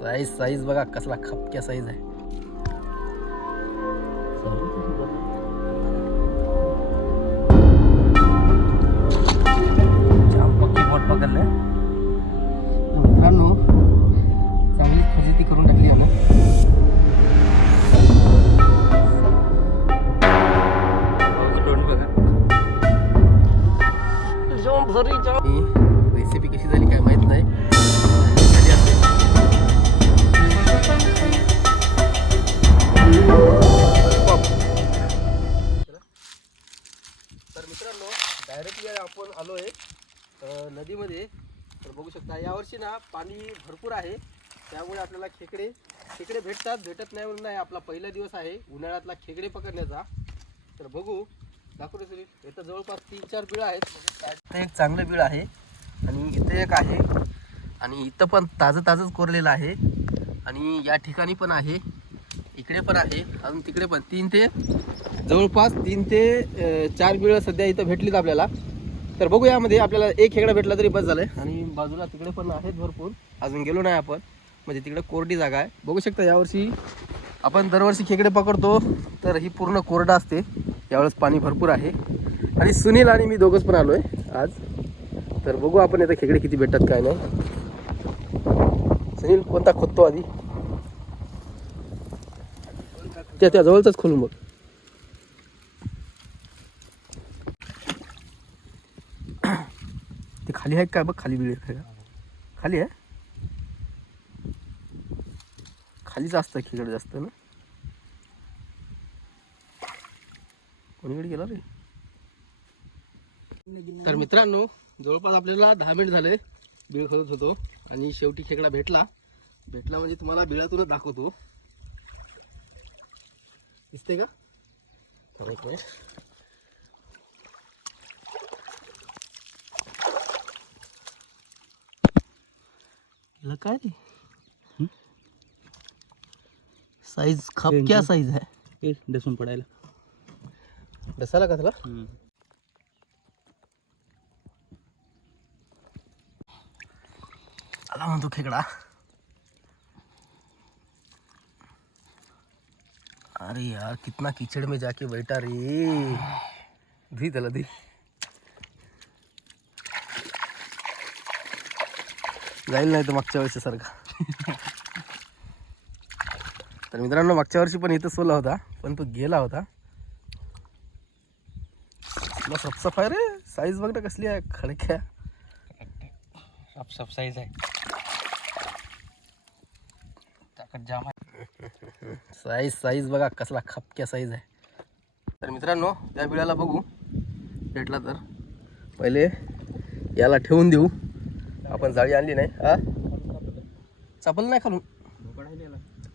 Size बघा कसला खपक्या size आहे. जाम पक्की बोट पकडले मित्रांनो. चांगली फजिती करून टाकली आहे ना. रेसिपी कशी झाली काय माहित नाही. तर मित्रांनो डायरेक्टली आपण आलोय नदीमध्ये. तर बघू शकता यावर्षी ना पाणी भरपूर आहे, त्यामुळे आपल्याला खेकडे भेटत नाही म्हणून नाही. आपला पहिला दिवस आहे उन्हाळ्यातला खेकडे पकडण्याचा. तर बघू दाखवतो तरी. इथं जवळपास 3-4 बिळ आहेत. इथं एक चांगलं बिळ आहे आणि इथे एक आहे आणि इथं पण ताजंच कोरलेलं आहे आणि या ठिकाणी पण आहे, इकडे पण आहे, अजून तिकडे पण जवळपास 3 ते 4 बिळ सध्या इथं भेटलीत आपल्याला. तर बघू यामध्ये आपल्याला एक खेकडा भेटला तरी बस झालं. आणि बाजूला तिकडे पण आहेत भरपूर, अजून गेलो नाही आपण, म्हणजे तिकडे कोरडी जागा आहे. बघू शकता यावर्षी आपण दरवर्षी खेकडे पकडतो तर ही पूर्ण कोरडा असते. यावेळेस पाणी भरपूर आहे आणि सुनील आणि मी दोघंच पण आलोय आज. तर बघू आपण इथं खेकडे किती भेटतात काय नाही. सुनील कोणता खोदतो आधी? त्या जवळच खोलून बघ. ते खाली आहे काय बघ, खाली बिळ आहे का? खाली आहे, खालीच असतं खेकडे जास्त ना. कोणीकडे गेला रे? तर मित्रांनो जवळपास आपल्याला 10 मिनिट झाले बिळ खोदत होतो आणि शेवटी खेकडा भेटला म्हणजे तुम्हाला बिळातूनच दाखवतो. दिसते का? काय रे साईज खपक्या साईज आहे. डसून पडायला डसाला का त्याला? आला म्हणतो खेकडा. अरे यार कितना कीचड़ में जाके बैठा रे. धी त्याला धी. जाईल नाही तर मागच्या वर्षी सारखा. तर मित्रांनो मागच्या वर्षी पण इथं सोला होता पण तो गेला होता. सफसफाई रे. साईज बघ ना कसली आहे, खडक्या साफ साईज आहे. ताकद जाम आहे. साईज बघा कसला खपक्या साईज आहे. तर मित्रांनो त्या बिळाला बघू भेटला तर पहिले याला ठेवून देऊ. आपण जाळी आणली नाही. हा चपल नाही खालून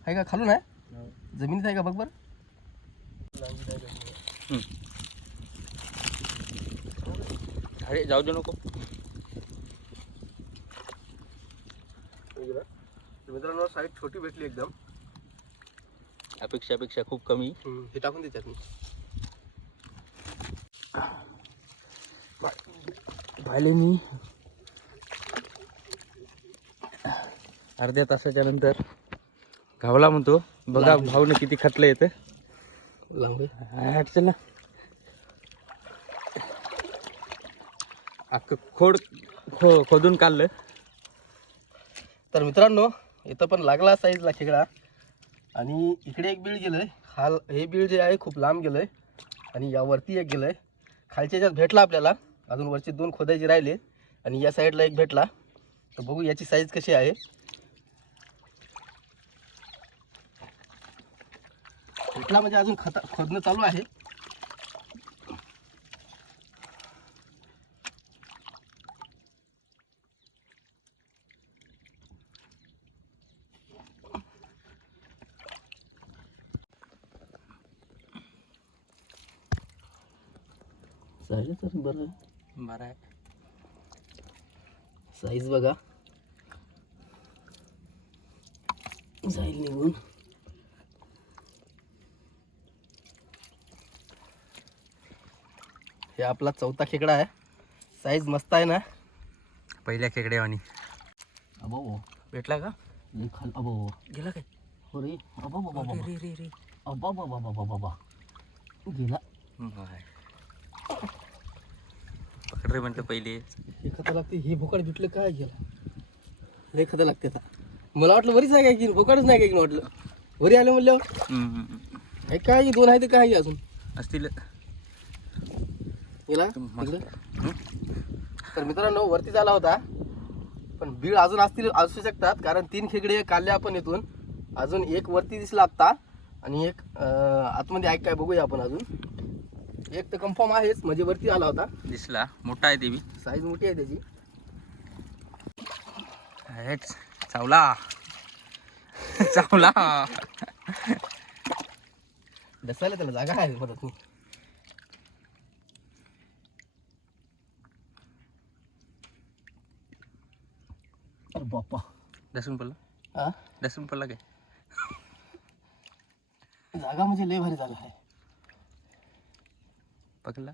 आहे का? खालून आहे जमिनीत आहे का बघ बरं. अरे जाऊ दे नको. मित्रांनो साईज छोटी भेटली एकदम. अपेक्षा खूप कमी. हे टाकून देतात मी पाहिले मी अर्ध्या तासाच्या नंतर घावला म्हणतो. बघा भाऊने किती खतलं येतं. चल ना. खोदून काढलं. तर मित्रांनो इथं पण लागला साईजला खेकडा आणि इकडे एक बीळ गेलंय. हे बीळ जे आहे खूप लांब गेलंय आणि यावरती एक गेलंय. खालच्या याच्यात भेटला आपल्याला, अजून वरचे 2 खोदायचे राहिले आणि या साईडला एक भेटला. तर बघू याची साईज कशी आहे. भेटला म्हणजे अजून खोदणं चालू आहे. साईज तर बरं आहे. साईज बघा जाईल निघून. हे आपला 4था खेकडा आहे. साईज मस्त आहे ना. पहिल्या खेकड्यावानी. अबो भेटला का? लय खाल अबो गेला काय हो रे अबो बाबा रे रे रे अबा बाबा बाबा बाबा गेला पकड रे म्हणलं पहिले हे खाता लागते हे भोकाड भेटलं काय गेला लय खाता लागते आता मला वाटलं वरीच नाही काय की भोकाडच नाही काय की वाटलं वरी आलं म्हणल्यावर हे काय दोन आहे ते काय अजून असतील गेला तिकडं तर मित्रांनो वरतीच आला होता पण बीळ अजून असू शकतात कारण 3 खेकडे काढले आपण इथून अजून एक वरती दिसला आत्ता आणि एक आतमध्ये ऐक काय बघूया आपण अजून एक तर कन्फर्म आहेच म्हणजे वरती आला होता दिसला मोठा आहे देवी साईज मोठी आहे त्याची चावला चावला बसायला त्याला जागा आहे परत अरे बाप्पा दसून पडला हा दसून पडला काय जागा म्हणजे लय भारी जागा आहे पकडला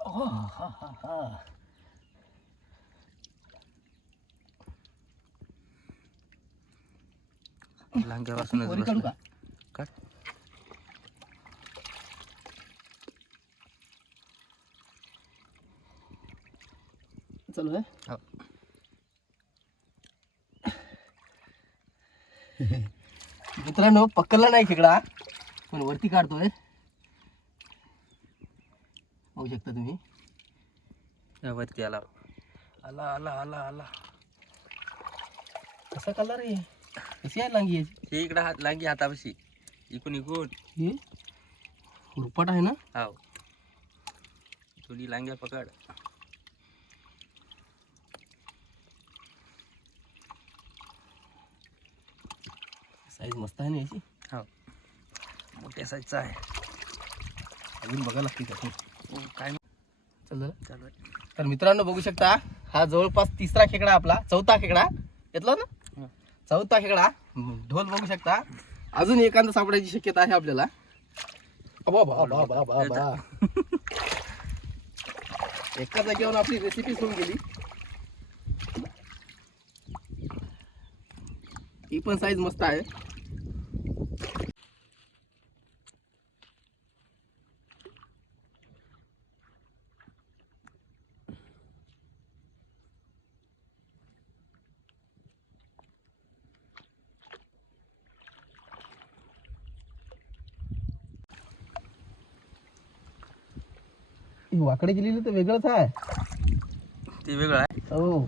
हा हा हा लांग्यापासूनच वरी काढू का काढ चालू आहे मित्रांनो पकडला नाही खेकडा पण वरती काढतोय बघू शकता तुम्ही वरती आला आला आला आला आला कसा कलर आहे कशी आहे लांगी याची हे इकडं हात लांगी हातापाशी इकून इकून हे रुपाट आहे ना हाव थोडी लांग्या पकड साईज मस्त आहे ना याची हो मोठ्या साईजचा आहे अजून बघायला लागते त्याची काय चल चालू आहे तर मित्रांनो बघू शकता हा जवळपास 3रा खेकडा आपला 4था खेकडा घेतला ना 4था खेकडा ढोल बघू शकता अजून एखादा सापडायची शक्यता आहे आपल्याला बा बा बा बा बा बा एका जागेवर आपली रेसिपी होऊन गेली ही पण साईज मस्त आहे वाकडे गेलेली तर वेगळंच आहे ते वेगळं आहे हो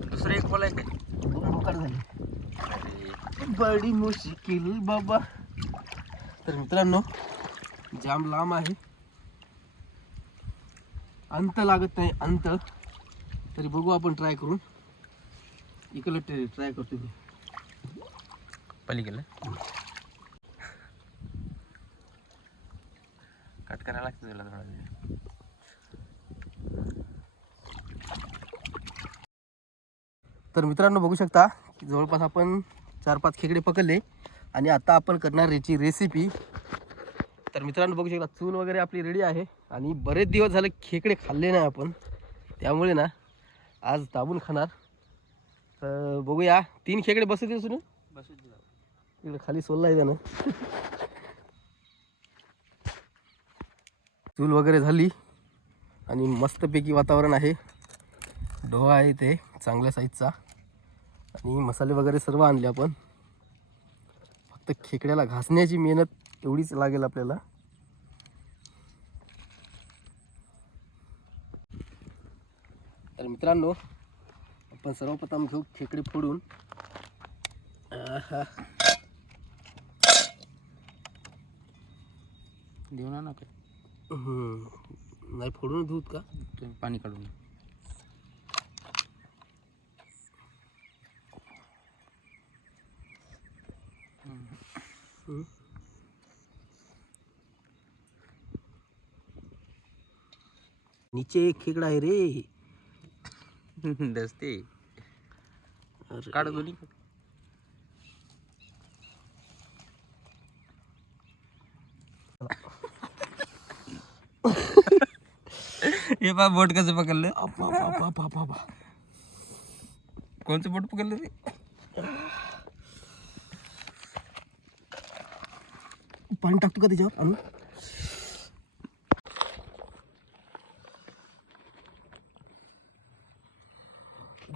दुसरं एक बोलाय काय दोन भोकाड झाली बडी मुश्किल बाबा तर मित्रांनो जाम लांब आहे अंत लागत नाही अंत तरी बघू आपण ट्राय करून इकडे ट्राय करतो मी पलीकडलं कट करायला लागतं तुला थोडा वेळ तर मित्रांनो बघू शकता की जवळपास आपण 4-5 खेकडे पकडले आणि आता आपण करणार याची रेसिपी तर मित्रांनो बघू शकता चूल वगैरे आपली रेडी आहे आणि बरेच दिवस झाले खेकडे खाल्ले नाही आपण त्यामुळे ना आज दाबून खाणार तर बघूया 3 खेकडे बसतील सुन बसू इकडे खाली सोलला आहे त्यानं चूल वगैरे झाली आणि मस्तपैकी वातावरण आहे डोहा आहे ते चांगल्या साईजचा आणि मसाले वगैरे सर्व आणले आपण फक्त खेकड्याला घासण्याची मेहनत एवढीच लागेल आपल्याला तर मित्रांनो आपण सर्वप्रथम घेऊ खेकडे फोडून देऊ ना काय नाही फोडून धुत का तुम्ही पाणी काढून नीचे एक खेकडा आहे रे दसते काढ दोन्ही हे पा बोट कसं पकडलं कोणचं बोट पकडलं रे? पाणी टाकतो का त्याच्यावर आणून?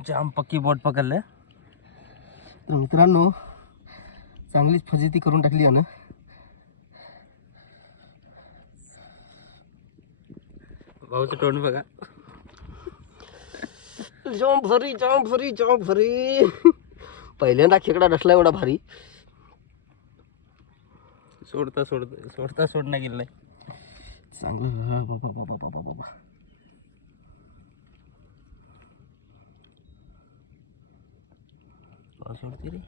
जाम पक्की बोट पकडलं. तर मित्रांनो चांगलीच फजिती करून टाकली आहे ना. भाऊचं तोंड बघा. जाम भरी पहिल्यांदा खेकडा डसला एवढा भारी. सोडता गेलं नाही. चांगलं बाबा. सोडते रे.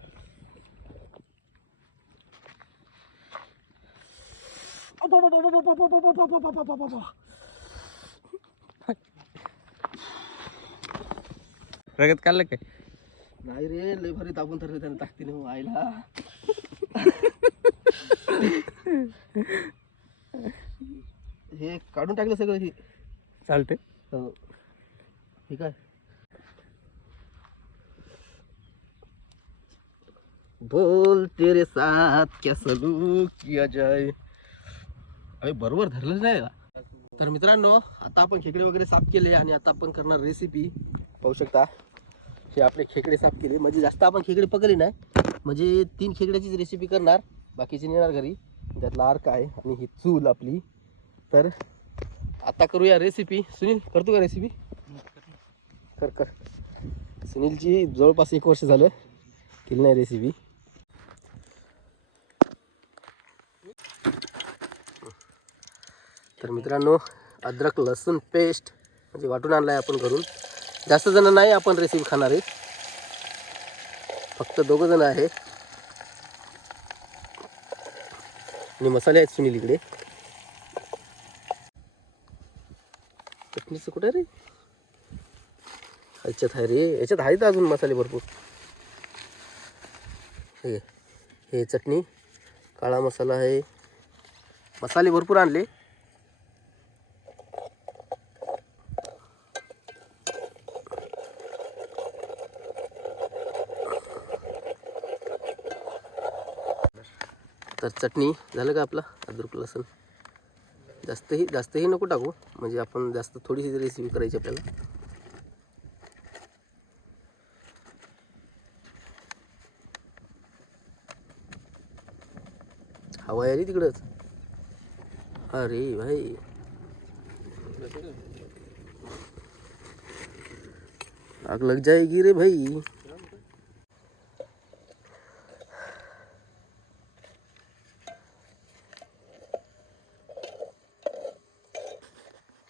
रगत काढलं काय? नाही रे, लय भारी दाबून तर त्याने टाकते ना आईला. हे काढून टाकलं सगळं. हे चालते. ठीक आहे. बोल तेरे साथ क्या सलूक किया जाए. अरे बरोबर धरलंच नाही का? तर मित्रांनो आता आपण खेकडे वगैरे साफ केले आणि आता आपण करणार रेसिपी. पाहू शकता हे आपले खेकडे साफ केले. म्हणजे जास्त आपण खेकडे पकडले नाही, म्हणजे 3 खेकड्याचीच रेसिपी करणार, बाकीची नेणार घरी. त्यातला अर्क आहे आणि ही चूल आपली. तर आता करूया रेसिपी. सुनील करतो का रेसिपी? कर. सुनीलची जवळपास 1 वर्ष झालं केली नाही रेसिपी. तर मित्रांनो अद्रक लसूण पेस्ट म्हणजे वाटून आणलाय आपण घरून. जास्त जण नाही आपण रेसिपी खाणार आहे, फक्त 2 जण आहे. आणि मसाले आहेत सुनील इकडे. चटणीचं कुठे रे? याच्यात आहे रे, याच्यात आहेत अजून मसाले भरपूर. हे चटणी, काळा मसाला आहे, मसाले भरपूर आणले. तर चटणी झालं का आपला अद्रक लसूण. जास्तही नको टाकू, म्हणजे आपण जास्त थोडीशी रेसिपी करायची आपल्याला. हवा आली तिकडंच. अरे भाई आग लग जाएगी रे भाई.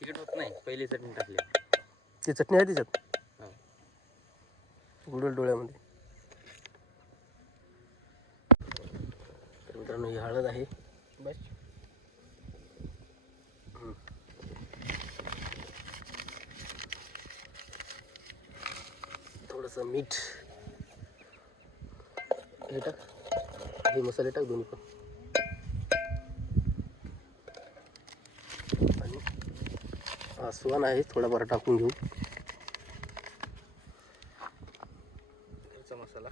तिखट होत नाही. पहिली चटणी टाकली. ती चटणी आहे त्याच्यात गुडल डोळ्यामध्ये. तर मित्रांनो ही हळद आहे बस. थोडंसं मीठ. हे टाक, हे मसाले टाक दोन्ही पण. आणि हा सुवान आहे, थोडा बरा टाकून घेऊ. मसाला,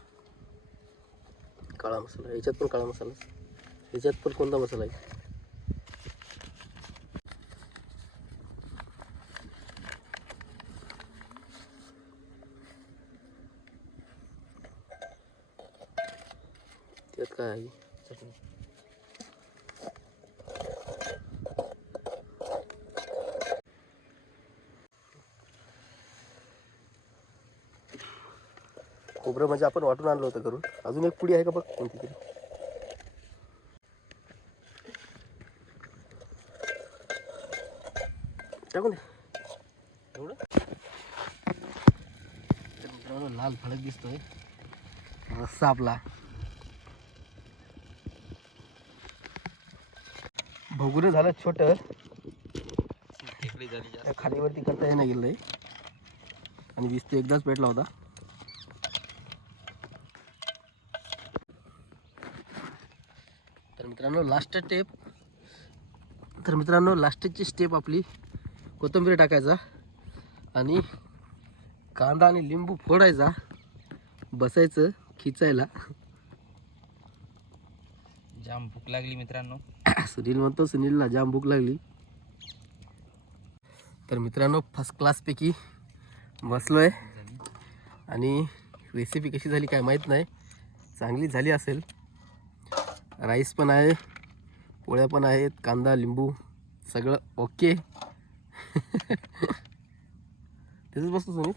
काळा मसाला. याच्यात पण काळा मसाला, याच्यात पण कोणता मसाला आहे? त्यात काय आहे? चटणी. खोबरं म्हणजे आपण वाटून आणलं होतं घरून. अजून एक पुडी आहे का बघ कोणती तरी. टाकून दे एवढं. तर मित्रांनो लाल फळक दिसतोय रस्सा आपला. भोगुरं झालं छोटं, खालीवरती करता येणं गेलंय आणि दिसतो एकदाच पेटला होता. तर मित्रांनो लास्टची स्टेप आपली कोथिंबीर टाकायचा आणि कांदा आणि लिंबू फोडायचा बसायचं खिचायला. जाम भूक लागली मित्रांनो. सुनील म्हणतो सुनीलला जाम भूक लागली. तर मित्रांनो फर्स्ट क्लासपैकी बसलो आहे आणि रेसिपी कशी झाली काय माहीत नाही, चांगली झाली असेल. राईस पण आहे, पोळ्या पण आहेत, कांदा लिंबू सगळं ओके. त्याच बसतो सुनील.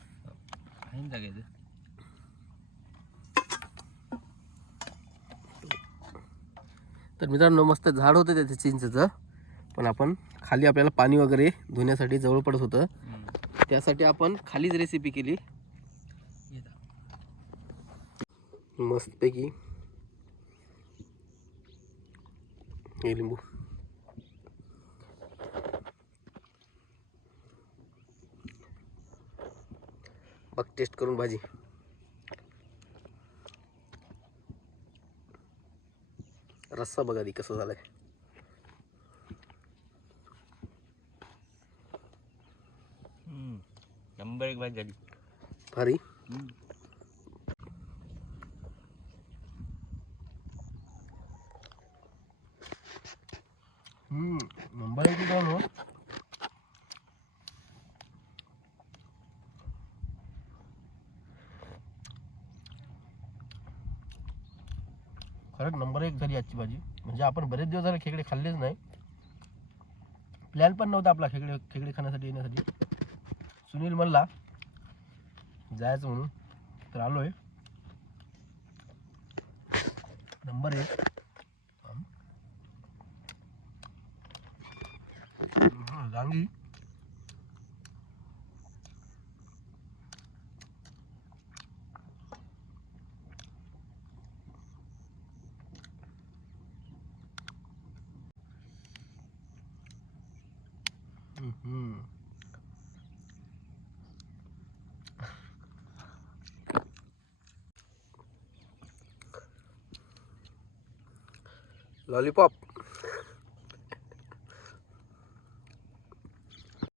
तर मित्रांनो मस्त झाड होतं त्याचं चिंचेचं, पण आपण खाली आपल्याला पाणी वगैरे धुण्यासाठी जवळ पडत होतं, त्यासाठी आपण खालीच रेसिपी केली मस्तपैकी. हे लिंबू बघ टेस्ट करून भाजी. रस्सा बघा आधी कसं झालंय. नंबर एक भाजी झाली भारी. नंबर एक मित्रांनो. खरंच नंबर एक झाली आजची भाजी. म्हणजे आपण बरेच दिवस झाले खेकडे खाल्लेच नाही. प्लॅन पण नव्हता आपला खेकडे खाण्यासाठी येण्यासाठी. सुनील म्हणला जायचं म्हणून, तर आलोय. नंबर एक. रांगी लॉलीपॉप.